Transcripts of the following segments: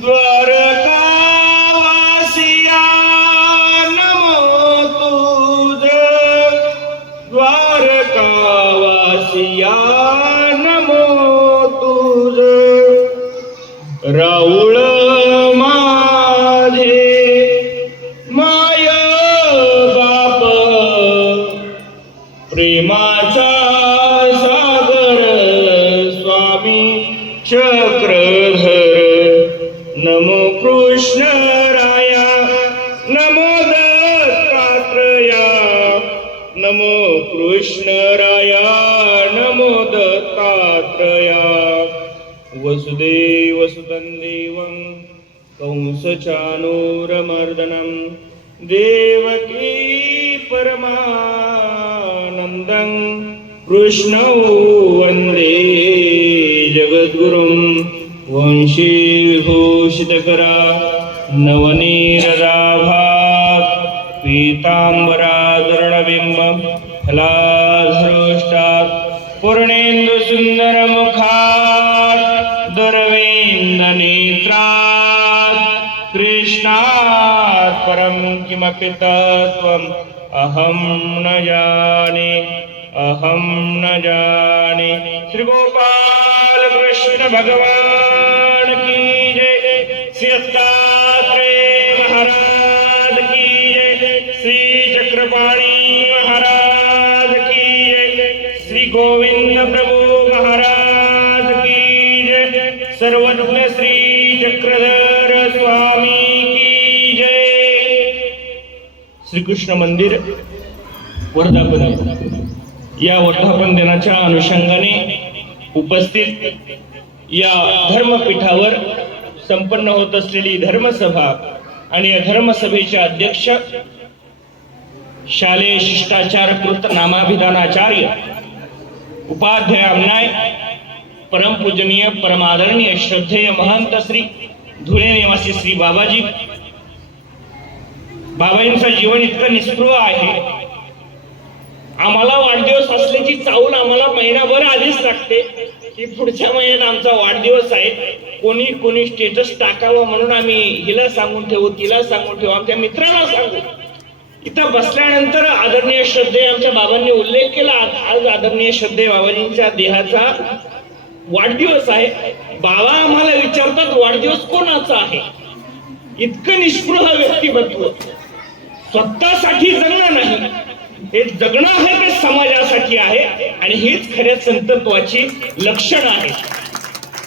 द्वारकावासिया नमो तुझ, द्वारकावासिया नमो तुझ, राऊळ माझे माय बाप, प्रेमाचा सागर स्वामी चक्रधर, नमो कृष्ण राया, नमो दत्तात्रया, नमो कृष्ण राया, नमो दत्तात्रया। वसुदेव सुतं देवं कंसचाणूरमर्दनं, देवकी परमानन्दं, कृष्णौ वन्दे जगद्गुरुं। वंशी विभूषितकरा नवनीरदाभात, पीताम्बराधरणबिम्ब फलाधरोष्टात्, पूर्णेन्दुसुन्दरमुखात्, दुर्वेन्दनेत्रात्, कृष्णात् परं किमपि तत्त्वम् अहं न जाने, अहं न जाने। श्री गोपाल कृष्ण भगवान की जय, श्री दत्तात्रेय महाराज की जय, श्री चक्रपाणी महाराज की जय, श्री गोविंद प्रभु महाराज की जय, सर्वज्ञ श्री चक्रधर स्वामी की जय। श्रीकृष्ण मंदिर वर्धापन, या वर्धापन दिनाच्या अनुषंगाने उपस्थित या धर्मपीठावर संपन्न होत असलेली धर्मसभा आणि या धर्मसभेचे अध्यक्ष शालेय शिष्टाचारकृत नामाभिधानाचार्य उपाध्याय आमनाय परमपूजनीय परमादरणीय श्रद्धेय महंत श्री धुळे निवासी श्री बाबाजी, बाबाजींचं जीवन इतकं निस्पृह आहे, आम्हाला वाढदिवस असल्याची चाहूल आम्हाला महिनाभर आधीच लागते की पुढच्या महिन्यात आमचा वाढदिवस आहे, कोणी कोणी स्टेटस टाकावं म्हणून आम्ही हिला सांगून ठेवू, तिला सांगून ठेवू, आमच्या मित्रांना सांगू। इथं बसल्यानंतर आदरणीय श्रद्धेय आमच्या बाबांनी उल्लेख केला, आज आदरणीय श्रद्धेय बाबाजींच्या देहाचा वाढदिवस आहे। बाबा आम्हाला विचारतात वाढदिवस कोणाचा आहे? इतकं निष्पृह व्यक्तिमत्व, स्वतःसाठी जगणं नाही, हे जगणं आहे ते समाजासाठी आहे आणि हीच खऱ्या संतत्वाची लक्षण आहे।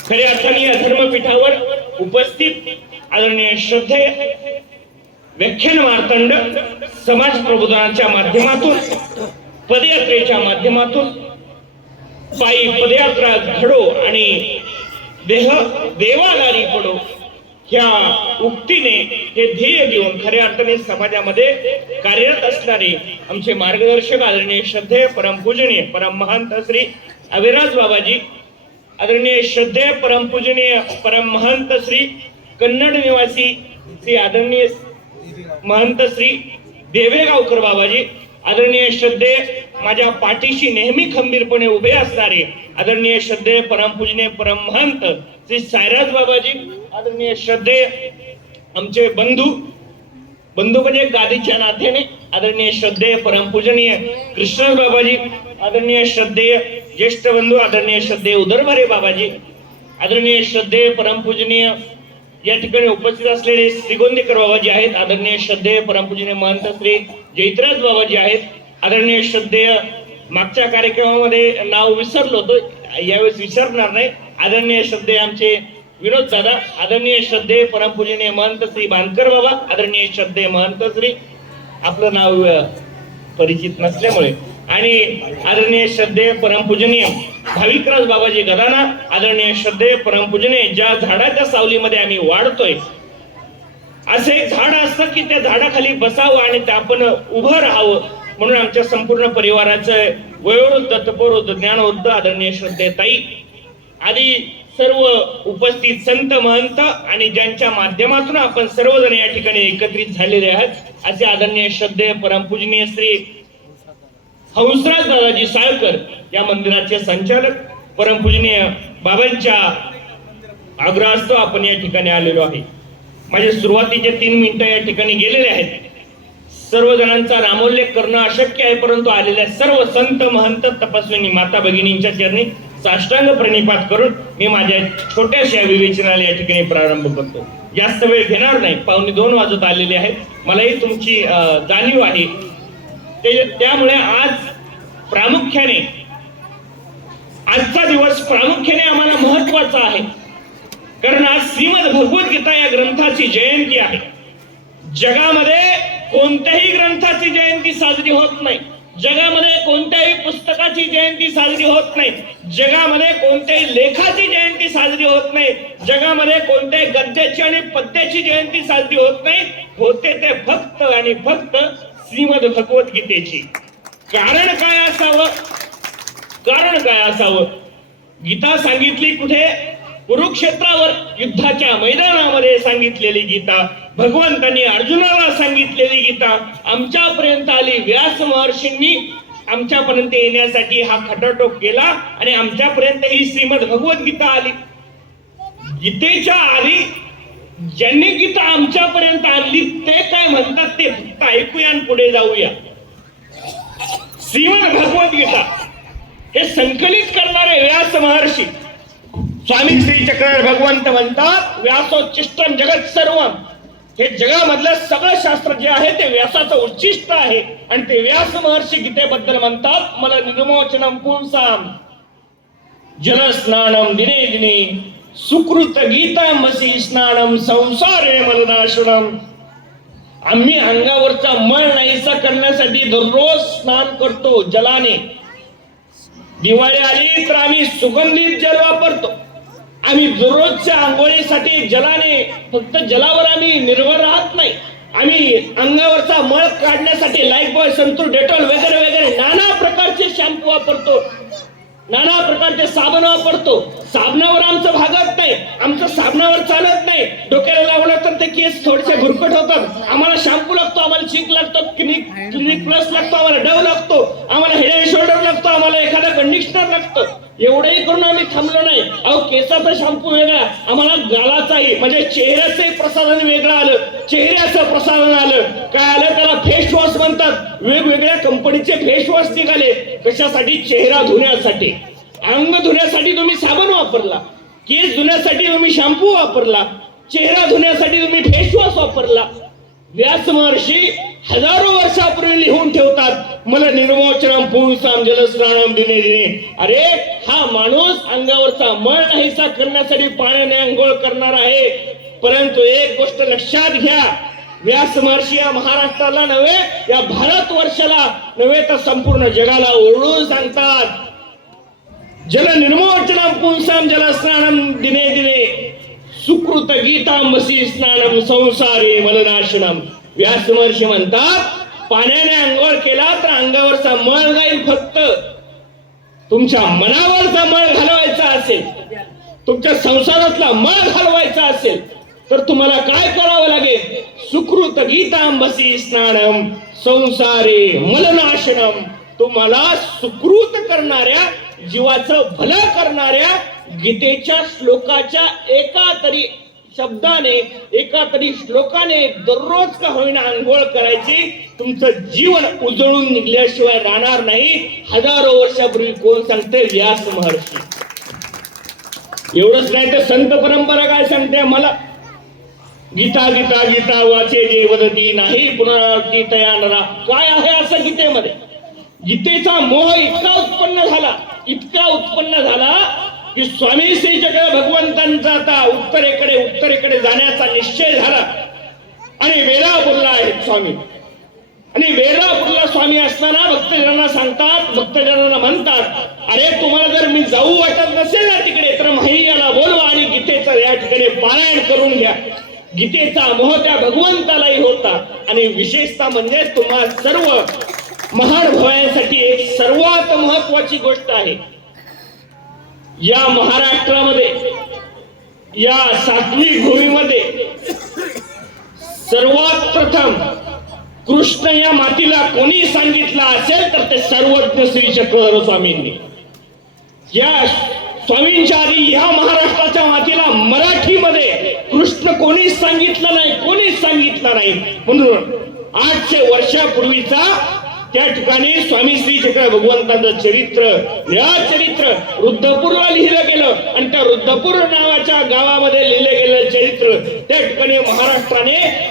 खऱ्या अर्थाने या धर्मपीठावर उपस्थित आदरणीय श्रद्धेय व्याख्यान मार्तंड समाज प्रबोधनाच्या माध्यमातून, पदयात्रेच्या माध्यमातून, पायी पदयात्रा घडो आणि देह देवादारी पडो ह्या उक्तीने हे ध्येय घेऊन खऱ्या अर्थाने समाजामध्ये कार्यरत असणारे आमचे मार्गदर्शक आदरणीय श्रद्धेय परमपूजनीय परममहंत श्री अविराज बाबाजी, आदरणीय श्रद्धेय परमपूजनीय परममहंत श्री कन्नड निवासी श्री आदरणीय महंत श्री देवेगावकर बाबाजी, आदरणीय श्रद्धेय माझ्या पाठीशी नेहमी खंबीरपणे उभे असणारे आदरणीय श्रद्धेय परमपूजनीय परममहंत श्री सायराज बाबाजी, आदरणीय श्रद्धेय आमचे बंधू म्हणजे गादीच्या नात्याने आदरणीय श्रद्धेय परमपूजनीय कृष्ण बाबाजी, आदरणीय श्रद्धेय ज्येष्ठ बंधू आदरणीय श्रद्धेय उदरभरे बाबाजी, आदरणीय श्रद्धेय परमपूजनीय या ठिकाणी उपस्थित असलेले श्रीगोंदेकर बाबाजी आहेत, आदरणीय श्रद्धेय परमपूजनीय महंत श्री जयत्राज बाबाजी आहेत, आदरणीय श्रद्धेय मागच्या कार्यक्रमामध्ये नाव विसरलो होतो, यावेळेस विसरणार नाही, आदरणीय श्रद्धेय आमचे विनोद दादा, आदरणीय श्रद्धेय परमपूजनीय महंत श्री बांधकर बाबा, आदरणीय श्रद्धेय महंत श्री, आपलं नाव परिचित नसल्यामुळे, आणि आदरणीय श्रद्धेय परमपूजनीय भाविकराज बाबाजी गदाना, आदरणीय श्रद्धेय परमपूजनीय ज्या झाडाच्या सावलीमध्ये आम्ही वाढतोय, असे एक झाड असतं की त्या झाडाखाली बसावं आणि ते आपण उभं राहावं, म्हणून आमच्या संपूर्ण परिवाराचं वयोवृद्ध तपोवृद्ध ज्ञानवृद्ध आदरणीय श्रद्धेय ताई आदी सर्व उपस्थित संत महंत आणि ज्यांच्या माध्यमातून आपण सर्वजण या ठिकाणी एकत्रित झालेले आहात, असे आदरणीय श्रद्धेय परमपूजनीय श्री हंसराज दादाजी साळकर या मंदिराचे संचालक, परमपूजनीय बाबांच्या आग्रहास्तव आपण या ठिकाणी आलेलो आहे. माझे सुरुवातीचे 3 मिनिटं या ठिकाणी गेलेले आहेत. सर्व जणांचा नामोल्लेख करणं अशक्य आहे, परंतु आलेल्या सर्व संत महंत तपस्विनी माता भगिनींच्या चरणी साष्टांग प्रणिपात करून मी माझ्या छोट्याशा विवेचनाला या ठिकाणी प्रारंभ करतो. जास्त वेळ घेणार नाही, 1:45 वाजत आलेले आहेत. मलाही तुमची जाणीव आहे. त्यामुळे आज प्रामुख्याने आजचा दिवस प्रामुख्याने आम्हाला महत्वाचा आहे, कारण आज श्रीमद भगवद्गीता या ग्रंथाची जयंती आहे. जगामध्ये कोणत्याही ग्रंथाची जयंती साजरी होत नाही, जगामध्ये कोणत्याही पुस्तकाची जयंती साजरी होत नाही, जगामध्ये कोणत्याही लेखाची जयंती साजरी होत नाही, जगामध्ये कोणत्याही गद्याची आणि पद्याची जयंती साजरी होत नाही. होते ते फक्त आणि फक्त श्रीमद भगवद्गीतेची. कारण काय असावं? कारण काय असावं? गीता सांगितली कुठे? कुरुक्षेत्रावर युद्धाच्या मैदानामध्ये सांगितलेली गीता, भगवंतांनी अर्जुनाला सांगितलेली गीता आमच्यापर्यंत आली. व्यास महर्षींनी आमच्यापर्यंत येण्यासाठी हा खटाटोप केला आणि आमच्यापर्यंत ही श्रीमद भगवद्गीता आली. गीतेच्या आधी ज्यांनी गीता आमच्यापर्यंत आणली ते काय म्हणतात ते फक्त ऐकूया आणि पुढे जाऊया. श्रीमद भगवद्गीता हे संकलित करणारे व्यास महर्षी स्वामी श्री चक्रधर भगवंत म्हणतात, व्यासोच्चिष्टम जगत सर्वम. हे जगामधलं सगळं शास्त्र जे आहे ते व्यासाचं उच्चिष्ट आहे. आणि ते व्यास महर्षी गीतेबद्दल म्हणतात, मला निर्मोचनम पुंसाम जलस्नानम दिने दिने सुकृत गीतामसी स्नानम संसारे मलनाशनम. आम्ही अंगावरचा मळ नाहीसा करण्यासाठी दररोज स्नान करतो जलाने. दिवाळी आली तर आम्ही सुगंधित जल वापरतो. आम्ही दररोजच्या आंघोळीसाठी जलाने, फक्त जलावर आम्ही निर्भर राहत नाही. आम्ही अंगावरचा मळ काढण्यासाठी लाईफबॉय, संतूर, डेटॉल वगैरे वगैरे नाना प्रकारचे शॅम्पू वापरतो, नाना प्रकारचे साबण वापरतो. साबणावर आमचं भागत नाही, आमचं साबणावर चालत नाही. डोक्याला लावलं तर ते केस थोडेसे भुरकट होतात. आम्हाला शॅम्पू लागतो, आम्हाला चिक लागतो, क्लिनिक प्लस लागतो, आम्हाला डव लागतो, आम्हाला हेड अँड शोल्डर लागतो, आम्हाला एखादा कंडिशनर लागतं. एवढंही करून आम्ही थांबलो नाही. अहो, केसाचा शॅम्पू वेगळा, आम्हाला गालाचाही म्हणजे चेहऱ्याचंही प्रसाधन वेगळं आलं, चेहऱ्याचं प्रसाधन आलं. काय आलं? त्याला फेस वॉश म्हणतात. वेगवेगळ्या कंपनीचे फेस वॉश निघाले. कशासाठी? चेहरा धुण्यासाठी. अंग धुण्यासाठी तुम्ही साबण वापरला, केस धुण्यासाठी तुम्ही शॅम्पू वापरला, चेहरा धुण्यासाठी तुम्ही फेस वॉश वापरला. व्यास महर्षी हजारो वर्षापूर्वी लिहून ठेवतात, मला निर्मोचनम पुंसाम जलस्नानम दिने दिने. अरे, हा माणूस अंगावरचा मळ नाहीसा करण्यासाठी पाण्याने अंघोळ करणार आहे. परंतु एक गोष्ट लक्षात घ्या, व्यास महर्षी या महाराष्ट्राला नव्हे, या भारतवर्षाला नव्हे, तर संपूर्ण जगाला ओरडून सांगतात, जल निर्मोचनम पुंसाम जलस्नानम दिने दिने सुकृत गीतांबसी स्नानम संसारे मलनाशनम. व्यास महर्षी म्हणतात, पाण्याने अंघोळ केला तर अंगावरचा मळ जाईल. फक्त तुमच्या मनावरचा मळ घालवायचा असेल, तुमच्या संसारातला मळ घालवायचा असेल तर तुम्हाला काय करावं लागेल? सुकृत गीतांबसी स्नानम संसारे मलनाशनम. तुम्हाला सुकृत करणाऱ्या, जीवाचं भलं करणाऱ्या गीतेच्या श्लोकाच्या एका तरी शब्दाने, एका तरी श्लोकाने दररोज का होईना अंघोळ करायची. तुमचं जीवन उजळून निघल्याशिवाय राहणार नाही. हजारो वर्षापूर्वी कोण सांगते? व्यास महर्षी. एवढंच नाही तर संत परंपरा काय सांगते मला? गीता गीता गीता वाचे जे वदती नाही पुनरावृत्ती तया नरा. काय आहे असं गीतेमध्ये? गीतेचा मोह इतका उत्पन्न झाला की स्वामी श्री चक्रधर भगवंतांचा आता उत्तरेकडे जाण्याचा निश्चय झाला. आणि वेलापूरला आहेत स्वामी. आणि वेलापूरला स्वामी असताना भक्तजनांना सांगतात, भक्तजनांना म्हणतात, अरे तुम्हाला जर मी जाऊ वाटत नसेल ना तिकडे, तर महियाला बोलवा आणि गीतेचं या ठिकाणी पारायण करून घ्या. गीतेचा मोह त्या भगवंतालाही होता. आणि विशेषतः म्हणजे तुम्हा सर्व महान भवयांसाठी एक सर्वात महत्वाची गोष्ट आहे. या महाराष्ट्रामध्ये, या सात्विक भूमीमध्ये सर्वात प्रथम कृष्ण या मातीला कोणी सांगितलं असेल तर ते सर्वज्ञ श्री चक्रधर स्वामींनी. या स्वामींच्या आधी ह्या महाराष्ट्राच्या मातीला मराठीमध्ये कृष्ण कोणीच सांगितलं नाही, कोणीच सांगितलं नाही. म्हणून 800 वर्षापूर्वीचा त्या ठिकाणी स्वामी श्री चक्र भगवंताचं चरित्र, या चरित्र रुद्धपूरला लिहिलं गेलं आणि त्या रुद्धपूर नावाच्या गावामध्ये लिहिलं गेलं चरित्र. त्या ठिकाणी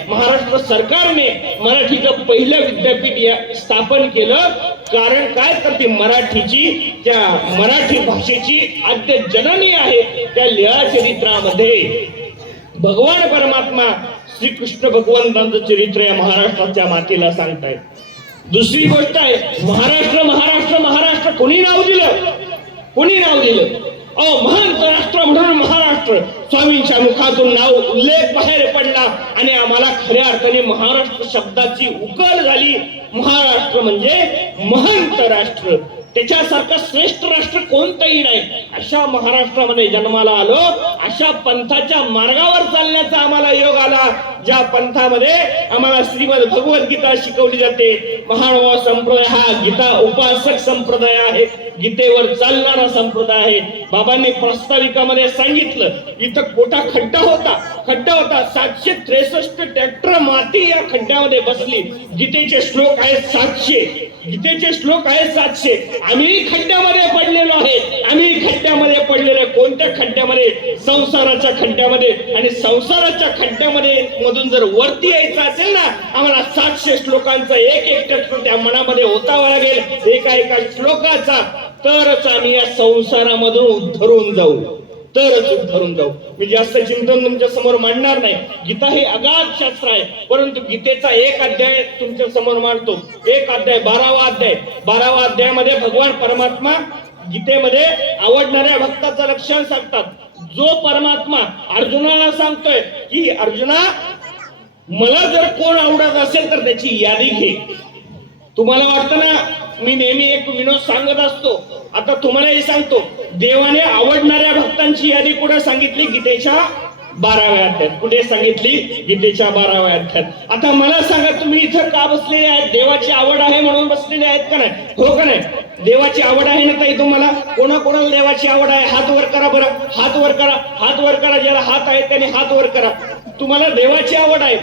महाराष्ट्र सरकारने मराठीचं पहिलं विद्यापीठ स्थापन केलं. कारण काय तर ती मराठीची, त्या मराठी भाषेची आद्य जननी आहे. त्या लीळा चरित्रामध्ये भगवान परमात्मा श्रीकृष्ण भगवंतांचं चरित्र या महाराष्ट्राच्या मातीला सांगतायत. दुसरी गोष्ट आहे, महाराष्ट्र महाराष्ट्र महाराष्ट्र कोणी नाव दिलं? कोणी नाव दिलं? महंत राष्ट्र म्हणून महाराष्ट्र स्वामींच्या मुखातून नाव उल्लेख बाहेर पडला आणि आम्हाला खऱ्या अर्थाने महाराष्ट्र शब्दाची उकल झाली. महाराष्ट्र म्हणजे महंत राष्ट्र, त्याच्यासारखं श्रेष्ठ राष्ट्र कोणतंही नाही. अशा महाराष्ट्रामध्ये जन्माला आलो, अशा पंथाच्या मार्गावर चालण्याचा आम्हाला योग आला, ज्या पंथामध्ये आम्हाला श्रीमद भगवद्गीता शिकवली जाते. महानुभाव संप्रदाय हा गीता उपासक संप्रदाय आहे, गीतेवर चालणारा संप्रदाय आहे. बाबांनी प्रास्ताविकामध्ये सांगितलं, इथं मोठा खड्डा होता 763 ट्रॅक्टर माती या खड्ड्यामध्ये बसली. गीतेचे श्लोक आहेत 700, गीतेचे श्लोक आहेत 700. आम्ही खड्ड्यामध्ये पडलेलो आहे. आम्ही खड्ड्यामध्ये पडलेलो. कोणत्या खड्ड्यामध्ये? संसाराच्या खड्ड्यामध्ये. आणि संसाराच्या खड्ड्यामध्ये मधून जर वरती यायचं असेल ना, आम्हाला 700 श्लोकांचा एक ट्रॅक्टर त्या मनामध्ये ओतावा लागेल, एका श्लोकाचा, तरच आम्ही या संसारामधून उद्धरून जाऊ, तरच उद्धरून जाऊ. मी जास्त चिंतन तुमच्या समोर मांडणार नाही. गीता हे अगाध शास्त्र आहे, परंतु गीतेचा एक अध्याय तुमच्या समोर मांडतो. एक अध्याय 12वा अध्यायामध्ये भगवान परमात्मा गीतेमध्ये आवडणाऱ्या भक्ताचं लक्षण सांगतात. जो परमात्मा अर्जुनाला सांगतोय की अर्जुना, मला जर कोण आवडत असेल तर त्याची यादी घे. तुम्हाला वाटतं ना, मी नेहमी एक विनोद सांगत असतो, आता तुम्हालाही सांगतो. देवाने आवडणाऱ्या भक्तांची यादी कुठे सांगितली? गीतेच्या 12व्या अध्यायात. कुठे सांगितली? गीतेच्या 12व्या अध्यायात. आता मला सांगा, तुम्ही इथं का बसलेले आहेत? देवाची आवड आहे म्हणून बसलेले आहेत का नाही? हो का नाही? देवाची आवड आहे ना ताई तुम्हाला? कोणाकोणाला देवाची आवड आहे? हात वर करा बरं, हात वर करा, हात वर करा. ज्याला हात आहे त्याने हात वर करा. तुम्हाला देवाची आवड आहे.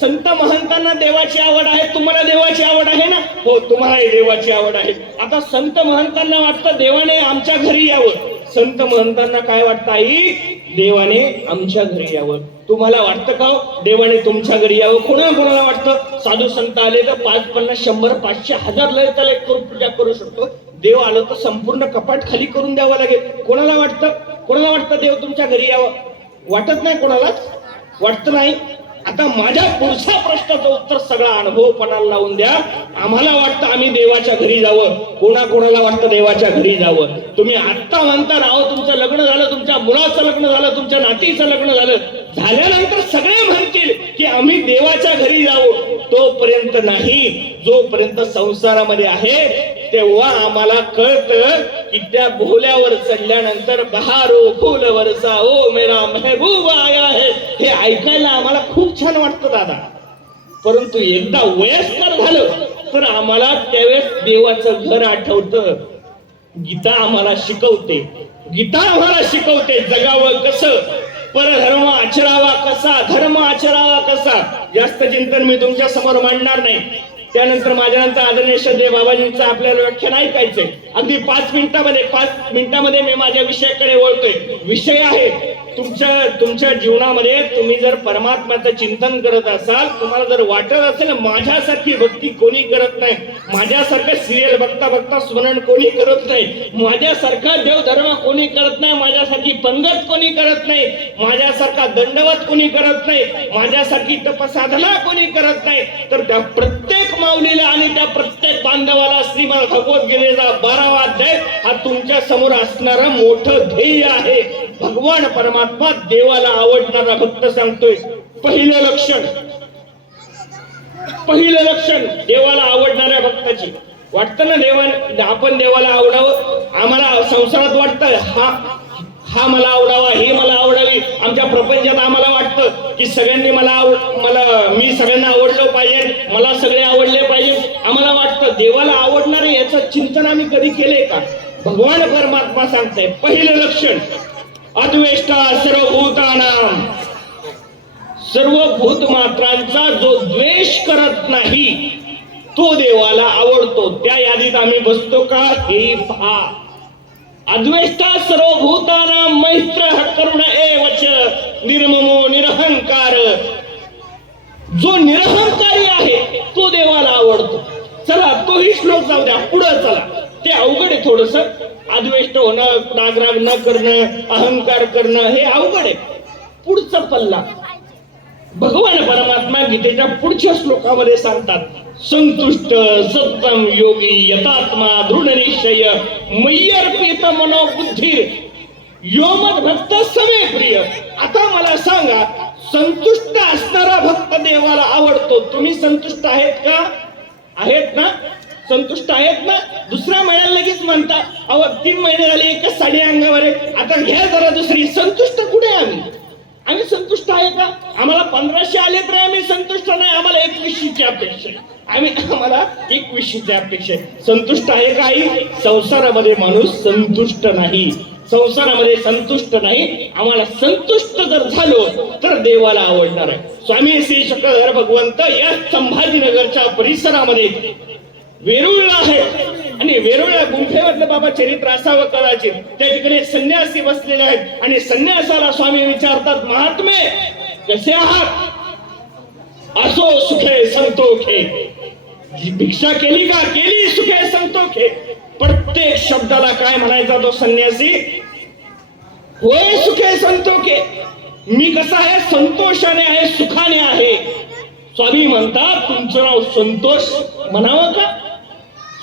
संत महंतांना देवाची आवड आहे. तुम्हाला देवाची आवड आहे ना? हो, तुम्हालाही देवाची आवड आहे. आता संत महंतांना वाटतं देवाने आमच्या घरी यावं. संत महंतांना काय वाटतं? आई, देवाने आमच्या घरी यावं. तुम्हाला वाटतं का देवाने तुमच्या घरी यावं? कोणाला वाटतं? साधू संत आले तर 5, 50, 100, 500, 1000 ललिताला करून पूजा करू शकतो. देव आलो तर संपूर्ण कपाट खाली करून द्यावं लागेल. कोणाला वाटतं देव तुमच्या घरी यावं? वाटत नाही. कोणालाच वाटत नाही. आता माझ्या पुढच्या प्रश्नाचं उत्तर सगळा अनुभवपणाला लावून द्या. आम्हाला वाटतं आम्ही देवाच्या घरी जावं. कोणाला वाटतं देवाच्या घरी जावं? तुम्ही आत्ता म्हणता राव, तुमचं लग्न झालं, तुमच्या मुलाचं लग्न झालं, तुमच्या नातीचं लग्न झाल्यानंतर सगळे म्हणतील की आम्ही देवाच्या घरी जाऊ. तोपर्यंत नाही. जोपर्यंत संसारामध्ये आहे तेव्हा आम्हाला कळतं की त्या भोल्यावर चढल्यानंतर बहारो फूल वरसा ओ मेरा महबूब आया है, हे ऐकायला आम्हाला खूप छान वाटतं दादा. परंतु एकदा वयस्कर झालं तर आम्हाला त्यावेळेस देवाचं घर आठवतं. गीता आम्हाला शिकवते जगावं कसं, परधर्म आचरावा कसा, धर्म आचरावा कसा. जास्त चिंतन मी तुमच्या समोर मांडणार नाही. त्यानंतर माझ्यानंतर आदरणीय श्रद्धेय बाबाजींचं आपल्याला व्याख्यान ऐकायचंय. अगदी 5 मिनिटामध्ये मी माझ्या विषयाकडे वळतोय. विषय आहे तुमच्या जीवनामध्ये तुम्ही जर परमात्म्याचं चिंतन करत असाल, तुम्हाला जर वाटत असेल माझ्यासारखी भक्ती कोणी करत नाही, माझ्यासारखं सिरियल बघता स्मरण कोणी करत नाही, माझ्यासारखा देवधर्म कोणी करत नाही, माझ्यासारखी पंगत कोणी करत नाही, माझ्यासारखा दंडवत कोणी करत नाही, माझ्यासारखी तपसाधना कोणी करत नाही, तर त्या प्रत्येक माऊलीला आणि त्या प्रत्येक बांधवाला श्रीमद भगवद्गीतेचा 12वा अध्याय हा तुमच्या समोर असणारं मोठं ध्येय आहे. भगवान परमात्मा देवाला आवडणारा भक्त सांगतोय. पहिलं लक्षण देवाला आवडणाऱ्या भक्ताची. वाटतं ना आपण देवाला आवडावं. आम्हाला संसारात वाटतं हा मला आवडावा, ही मला आवडावी. आमच्या प्रपंचात आम्हाला वाटतं की सगळ्यांनी मी सगळ्यांना आवडलं पाहिजे, मला सगळे आवडले पाहिजे. आम्हाला वाटतं देवाला आवडणारे याचं चिंतन आम्ही कधी केले का? भगवान परमात्मा सांगते पहिलं लक्षण अद्वेष्टा सर्वभूतानां, सर्व भूतमात्रांचा जो द्वेष करत नाही तो देवाला आवडतो. त्या यादीत आम्ही बसतो का हे पहा. अद्वेष्टा सर्वभूतानां मैत्रः करुण एवच निर्ममो निरहंकार, जो निरहंकारी आहे तो देवाला आवडतो. चला तोही श्लोक जाऊ द्या, पुढे चला. ते अवघड आहे थोडस. अद्वेष्ट होणं, रागराग न करणं, अहंकार करणं हे अवघड आहे. पुढचा पल्ला भगवान परमात्मा गीतेच्या पुढच्या श्लोकामध्ये सांगतात संतुष्ट सत्तम योगी यतात्मा दृढ निश्चय मय्यर्पित मनोबुद्धी यो मद भक्त सवे प्रिय. आता मला सांगा, संतुष्ट असणारा भक्त देवाला आवडतो. तुम्ही संतुष्ट आहेत का? आहेत ना? संतुष्ट आहेत ना? दुसऱ्या महिन्याला लगेच म्हणता अहो 3 महिने झाले एकच साडी अंगावर आहे, आता घ्या जरा दुसरी. संतुष्ट कुठे आम्ही संतुष्ट आहे का? आम्हाला 1500 आले तर आम्ही संतुष्ट नाही, आम्हाला 2100ची अपेक्षा आहे. आम्हाला 2100ची अपेक्षा आहे. संतुष्ट आहे का आई? संसारामध्ये माणूस संतुष्ट नाही, संसारामध्ये संतुष्ट नाही. आम्हाला संतुष्ट जर झालो तर देवाला आवडणार आहे. स्वामी श्री चक्रधर भगवंत या संभाजीनगरच्या परिसरामध्ये वेरूळला आहे आणि वेरूळला गुंफेवरलं बाबा चरित्र असावं कदाचित. त्या ठिकाणी संन्यासी बसलेले आहेत आणि संन्यासाला स्वामी विचारतात महात्मे कसे आहात? असो सुखे संतोखे. भिक्षा केली का? केली सुखे संतोखे. प्रत्येक शब्दाला काय म्हणायचा तो संन्यासी? होय सुखे संतोखे. मी कसा आहे? संतोषाने आहे, सुखाने आहे. स्वामी म्हणतात तुमचं नाव संतोष म्हणावं का?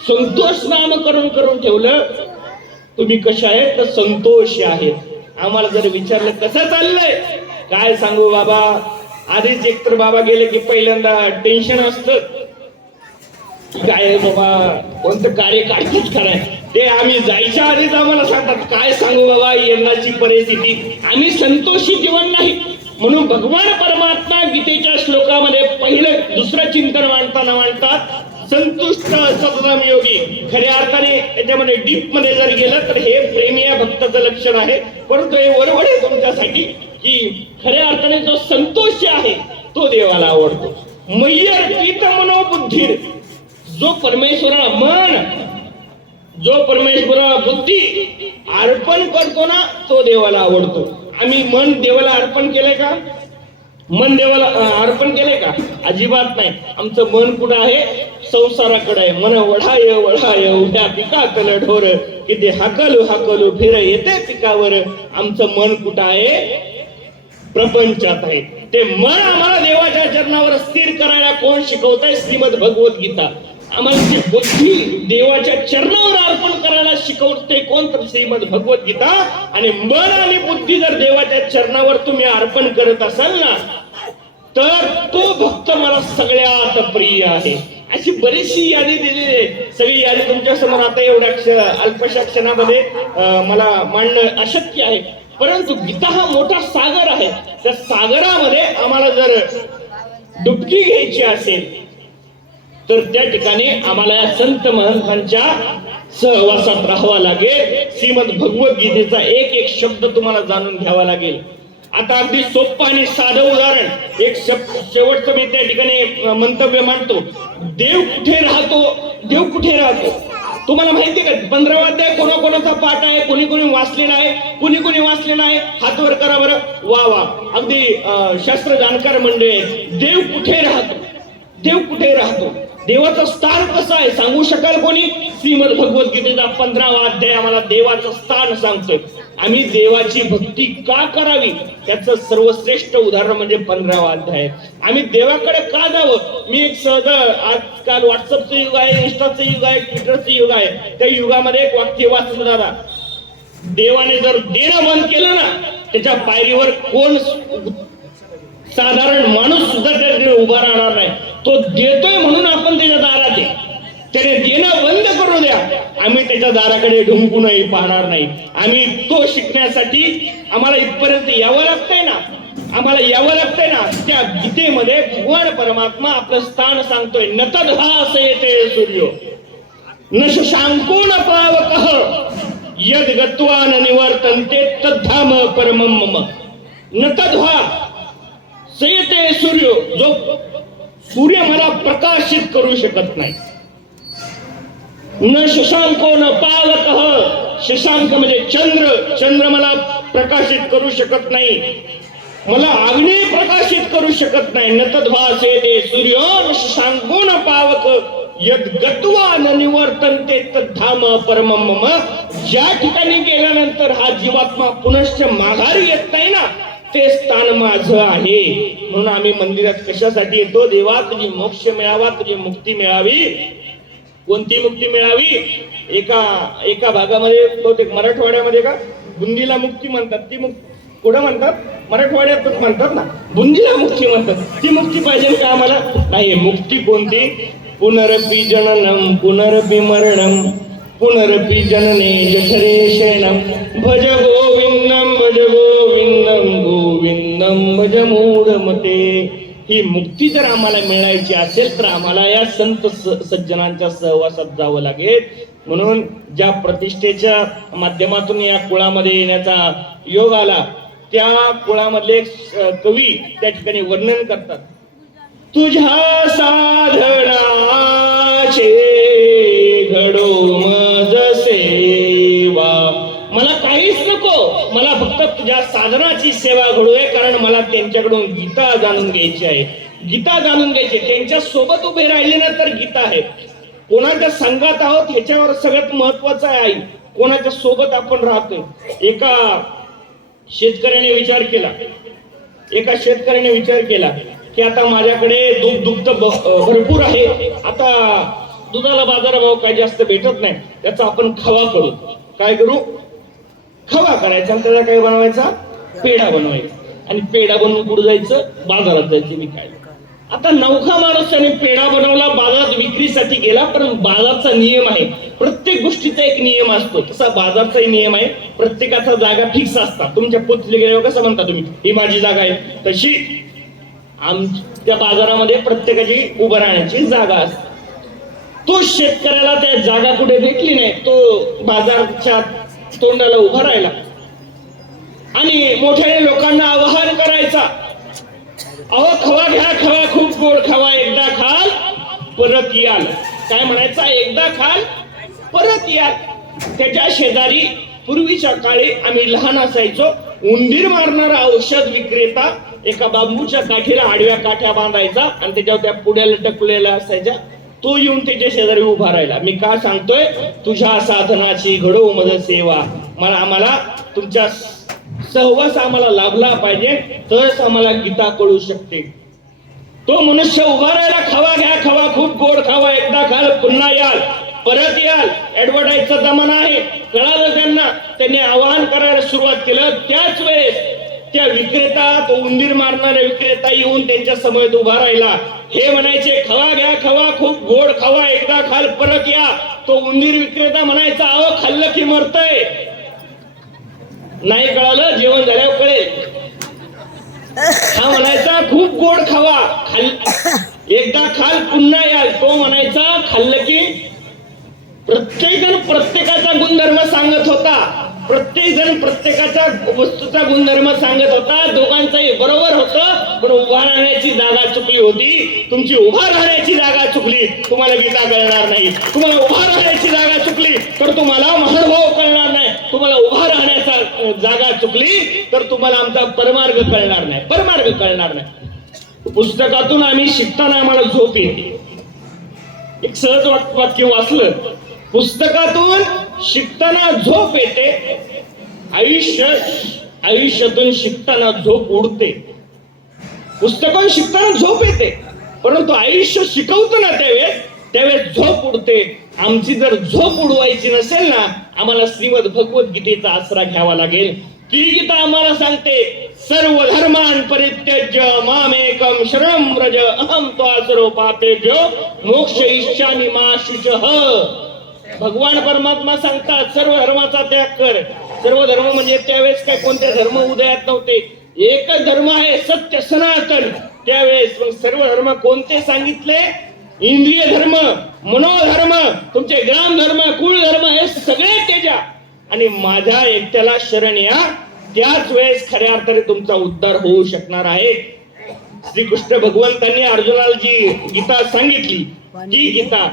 संतोष नामकरण करून ठेवलं. तुम्ही कशा आहे? तर संतोष आहे. आम्हाला जर विचारलं कसं चाललंय, काय सांगू बाबा, आधीच एकतर बाबा गेले की पहिल्यांदा टेन्शन असतं. काय बाबा कोणतं कार्य काढतीच कराय ते आम्ही जायच्या आधीच आम्हाला सांगतात. काय सांगू बाबा यंदाची परिस्थिती, आम्ही संतोषी जीवन नाही. म्हणून भगवान परमात्मा गीतेच्या श्लोकामध्ये पहिलं दुसरं चिंतन मांडतात संतुष्ट सततम योगी. खऱ्या अर्थाने त्याच्यामध्ये डीप मध्ये जर गेलं तर हे प्रेमी या भक्ताचं लक्षण आहे. परंतु हे वरवड आहे तुमच्यासाठी की खऱ्या अर्थाने जो संतोष आहे तो देवाला आवडतो. मय्यर्पित मनोबुद्धीर, जो परमेश्वराला मन, जो परमेश्वराला बुद्धी अर्पण करतो ना तो देवाला आवडतो. आम्ही मन देवाला अर्पण केलंय का? मन देवाला अर्पण केलंय का? अजिबात नाही. आमचं मन कुठं आहे? संसाराकडे आहे. मन वढाय वढाय उभ्या पिकातलं ढोर, किती हाकलू हाकलू फिर येते पिकावर. आमचं मन कुठं आहे? प्रपंचात आहे. ते मन आम्हाला देवाच्या चरणावर स्थिर करायला कोण शिकवतंय? श्रीमद भगवद्गीता. आम्हाला जी बुद्धी देवाच्या चरणावर अर्पण करायला शिकवते कोण? तर श्रीमद भगवद्गीता. आणि मन आणि बुद्धी जर देवाच्या चरणावर तुम्ही अर्पण करत असाल ना तर तो भक्त मला सगळ्यात प्रिय आहे. अशी बरीचशी यादी दिलेली आहे. सगळी यादी तुमच्या समोर आता एवढ्या अल्पशा क्षणामध्ये मला मांडणं अशक्य आहे. परंतु गीता हा मोठा सागर आहे. त्या सागरामध्ये आम्हाला जर डुबकी घ्यायची असेल तर त्या ठिकाणी आम्हाला संत महंतांच्या सहवासात राहावं लागेल. श्रीमद भगवद्गीतेचा एक एक शब्द तुम्हाला जाणून घ्यावा लागेल. आता अगदी सोपं आणि साधं उदाहरण, एक शेवटचं मी त्या ठिकाणी मंतव्य मांडतो. देव कुठे राहतो? देव कुठे राहतो? तुम्हाला माहिती का? 15वा अध्याय कोणाकोणाचा पाठ आहे? कोणी कोणी वाचलेला आहे? कोणी कोणी वाचलेला आहे? हात वर करा बरं. वा वा, अगदी शास्त्र जाणकार मंडळी. देव कुठे राहतो? देव कुठे राहतो? देवाचं स्थान कसं आहे सांगू शकाल कोणी? श्रीमद भगवद्गीतेचा 15वा अध्याय आम्हाला देवाचं स्थान सांगतोय. आम्ही देवाची भक्ती का करावी त्याचं सर्वश्रेष्ठ उदाहरण म्हणजे 15वा अध्याय. आम्ही देवाकडे का जावं? मी एक सहज, आजकाल व्हॉट्सअपचं युग आहे, इंस्टाचं युग आहे, ट्विटरचं युग आहे. त्या युगामध्ये एक वाक्य वाचलं दादा, देवाने जर देणं बंद केलं ना त्याच्या पायरीवर कोण साधारण माणूस सुद्धा त्या उभा राहणार नाही. तो देतोय म्हणून आपण त्याच्या दारात आहे. त्याने देणं बंद करू द्या, आम्ही त्याच्या दाराकडे ढुंकूनही पाहणार नाही. आम्ही तो शिकण्यासाठी आम्हाला इथपर्यंत यावं लागतंय ना, आम्हाला यावं लागतंय ना. त्या गीतेमध्ये भगवान परमात्मा आपलं स्थान सांगतोय. नतद्भास येते सूर्य, न शशांको न पावकः यद गत्वा न निवर्तन्ते तद्धाम परमं मम न तद्वा सयते सूर्य, जो सूर्य मला प्रकाशित करू शकत नाही. न शशांको न पावकः, शशांक म्हणजे चंद्र, चंद्र मला प्रकाशित करू शकत नाही, मला अग्नी प्रकाशित करू शकत नाही. न तद्भासे ते सूर्य न शशांको न पावक यद गत्वा न निवर्तन्ते तद्धाम परमं मम. ज्या ठिकाणी गेल्यानंतर हा जीवात्मा पुनश्च माघारी येत नाही ना, ते स्थान माझं आहे. म्हणून आम्ही मंदिरात कशासाठी येतो? देवा तुझी मोक्ष मिळावा, तुझी मुक्ती मिळावी. कोणती मुक्ती मिळावी? एका भागामध्ये बहुतेक मराठवाड्यामध्ये का बुंदीला मुक्ती म्हणतात, ती कुठं म्हणतात? मराठवाड्यातच म्हणतात ना, बुंदीला मुक्ती म्हणतात. ती मुक्ती पाहिजे का आम्हाला? नाही. मुक्ती कोणती? पुनरपि जननम पुनरपि मरणम पुनरपि जनने जठरे शयनम भज गोविंदम गोविंदम भज मूढमते. ही मुक्ती जर आम्हाला मिळायची असेल तर आम्हाला या संत सज्जनांच्या सहवासात जावं लागेल. म्हणून ज्या प्रतिष्ठेच्या माध्यमातून या कुळामध्ये येण्याचा योग आला, त्या कुळामधले कवी त्या ठिकाणी वर्णन करतात. तुझ्या साधनाचे घडो मज सेवा, मला काहीच नको, मला फक्त तुझ्या साधनाची सेवा घडू आहे. कारण मला त्यांच्याकडून गीता जाणून घ्यायची आहे, गीता जाणून घ्यायची. त्यांच्या सोबत उभे राहिले ना तर गीता आहे. कोणाच्या संघात आहोत ह्याच्यावर सगळ्यात महत्वाचं आहे कोणाच्या सोबत आपण राहतोय. एका शेतकऱ्याने विचार केला की आता माझ्याकडे दूध दुभत भरपूर आहे, आता दुधाला बाजारभाव काही जास्त भेटत नाही, त्याचा आपण खवा करू. काय करू? खवा करायचा आणि त्याला काय बनवायचा? पेढा बनवायचा. आणि पेढा बनवून कुठं जायचं? बाजारात जायचं विकायला. आता नवखा माणूस त्याने पेढा बनवला, बाजारात विक्रीसाठी गेला. पण बाजारचा नियम आहे, प्रत्येक गोष्टीचा एक नियम असतो. तसा बाजारचाही नियम आहे. प्रत्येकाचा जागा फिक्स असतात. तुमच्या पोचले गेल्यावर कसं म्हणता तुम्ही, ही माझी जागा आहे, तशी त्या बाजारामध्ये प्रत्येकाची उभं राहण्याची जागा असते. तो शेतकऱ्याला त्या जागा कुठे भेटली नाही, तो बाजारच्या तोंडाला उभा राहिला आणि मोठ्याने लोकांना आवाहन करायचा, अहो खवा घ्या, खवा खूप गोड खवा, एकदा खाल परत याल. काय म्हणायचा? एकदा खाल परत याल. त्याच्या शेजारी पूर्वीच्या काळी आम्ही लहान असायचो, उंदीर मारणारा औषध विक्रेता एका बांबूच्या काठीला आडव्या काठ्या बांधायचा आणि त्याच्यावर त्या पुढ्याला टकलेल्या असायच्या. तो येऊन त्याच्या शेजारी उभा राहिला. मी का सांगतोय? तुझ्या साधनाची घडो मज सेवा. आम्हाला तुमच्या सहवास आम्हाला लाभला पाहिजे, तरच आम्हाला गीता कळू शकते. तो मनुष्य उभा राहिला, खवा घ्या, खवा खूप गोड खवा, एकदा खाल पुन्हा याल परत याल. ऍडव्हर्टाईजचा जमाना आहे, कळालं त्यांना. त्यांनी आवाहन करायला सुरुवात केलं. त्याच वेळेस त्या विक्रेता, तो उंदीर मारणारा विक्रेता येऊन त्यांच्या समोर उभा राहिला. हे म्हणायचे, खवा घ्या, खवा खूप गोड खवा, एकदा खाल परत या. तो उंदीर विक्रेता म्हणायचा, अहो खाल्लं की मरतय. नाही कळालं, जेवण झाल्यावर कळेल. हा म्हणायचा खूप गोड खावा, एकदा खाल पुन्हा याल. तो म्हणायचा खाल्लं की. प्रत्येकजण प्रत्येकाचा गुणधर्म सांगत होता, प्रत्येक जण प्रत्येकाच्या वस्तूचा गुणधर्म सांगत होता. दोघांचंही बरोबर होतं, पण उभा राहण्याची जागा चुकली होती. तुमची उभा राहण्याची जागा चुकली, तुम्हाला गीता कळणार नाही. तुम्हाला उभा राहण्याची जागा चुकली तर तुम्हाला महानुभाव कळणार नाही. तुम्हाला उभा राहण्याचा जागा चुकली तर तुम्हाला आमचा परमार्ग कळणार नाही, परमार्ग कळणार नाही. पुस्तकातून आम्ही शिकताना आम्हाला झोप येते. एक सहज वाक्य वाचलं, पुस्तकातून शिकताना झोप येते, आयुष्यातून शिकताना झोप उडते. पुस्तकातून शिकताना झोप येते, परंतु आयुष्य शिकवतो ना त्यावेळेस झोप उडते. आमची जर झोप उडवायची नसेल ना, आम्हाला श्रीमद भगवद्गीतेचा आसरा घ्यावा लागेल. ती गीता आम्हाला सांगते, सर्व धर्मान परित्यज्य मामेकम शरणं व्रज अहं त्वा सर्व पापेभ्यो मोक्ष इच्छामि मा शुचः. भगवान परमात्मा सांगतात, सर्व धर्माचा त्याग कर. सर्व धर्म म्हणजे त्यावेळेस काय कोणते धर्म उदयात नव्हते, एकच धर्म आहे सत्य सनातन. त्यावेळेस मग सर्व धर्म कोणते सांगितले? इंद्रिय धर्म, मनोधर्म, तुमचे ग्राम धर्म, कुळ धर्म हे सगळे त्याच्या आणि माझ्या एकट्याला शरण या, त्याच वेळेस खऱ्या अर्थाने तुमचा उद्धार होऊ शकणार आहे. श्रीकृष्ण भगवंतांनी अर्जुनाला जी गीता सांगितली, ती गीता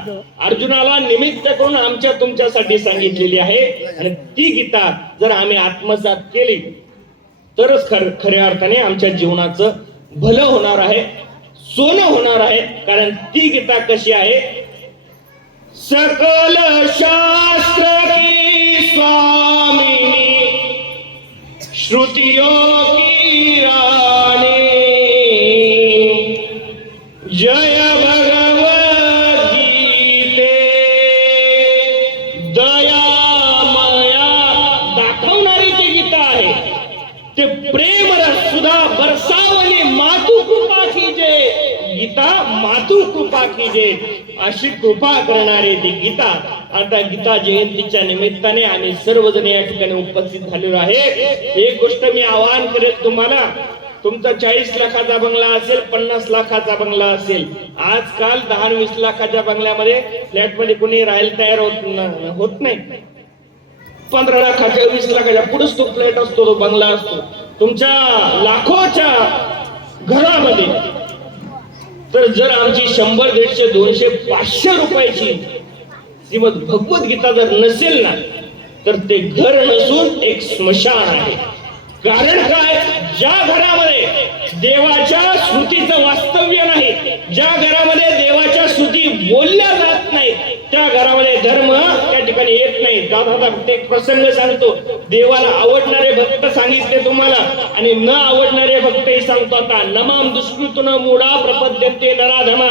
अर्जुनाला निमित्त करून आमच्या तुमच्यासाठी सांगितलेली आहे. आणि ती गीता जर आम्ही आत्मसात केली तरच खऱ्या अर्थाने आमच्या जीवनाचं भलं होणार आहे, सोनं होणार आहे. कारण ती गीता कशी आहे, सकल शास्त्र की स्वामिनी, श्रुतियों की रानी, जय भगवद गीते, दयामया दाखवणारी ती गीता आहे. ते प्रेम रस सुधा बरसावली मातू कृपा कीजे, गीता मातू कृपा कीजे, अशी कृपा करणारी ती गीता. आता गीता जयंतीच्या निमित्ताने आम्ही सर्वजण या ठिकाणी उपस्थित झालेलो आहे. एक गोष्ट मी आवाहन करेल तुम्हाला, तुमचा 40 लाखाचा बंगला असेल, 50 लाखाचा बंगला असेल, आजकाल 10-20 लाखाच्या बंगल्यामध्ये फ्लॅट मध्ये कोणी राहायला तयार होत नाही. 15 लाखाच्या 20 लाखाच्या पुढेच तो फ्लॅट असतो, तो बंगला असतो तुमच्या लाखोच्या घरामध्ये. तर जर आमची 100, 150, 200, 500 रुपयाची श्रीमद भगवद्गीता जर नसेल ना, तर ते घर नसून एक स्मशान आहे. कारण काय, ज्या घरामध्ये देवाच्या स्मृतीचं वास्तव्य नाही, ज्या घरामध्ये देवाच्या स्मृती बोलल्या जात नाही, त्या घरामध्ये धर्म त्या ठिकाणी येत नाही. दादा एक प्रसंग सांगतो, देवाला आवडणारे भक्त सांगितले तुम्हाला आणि न आवडणारे भक्तही सांगतो. आता नमाम दुष्कृतन मूढा प्रपद्यन्ते नराधमा,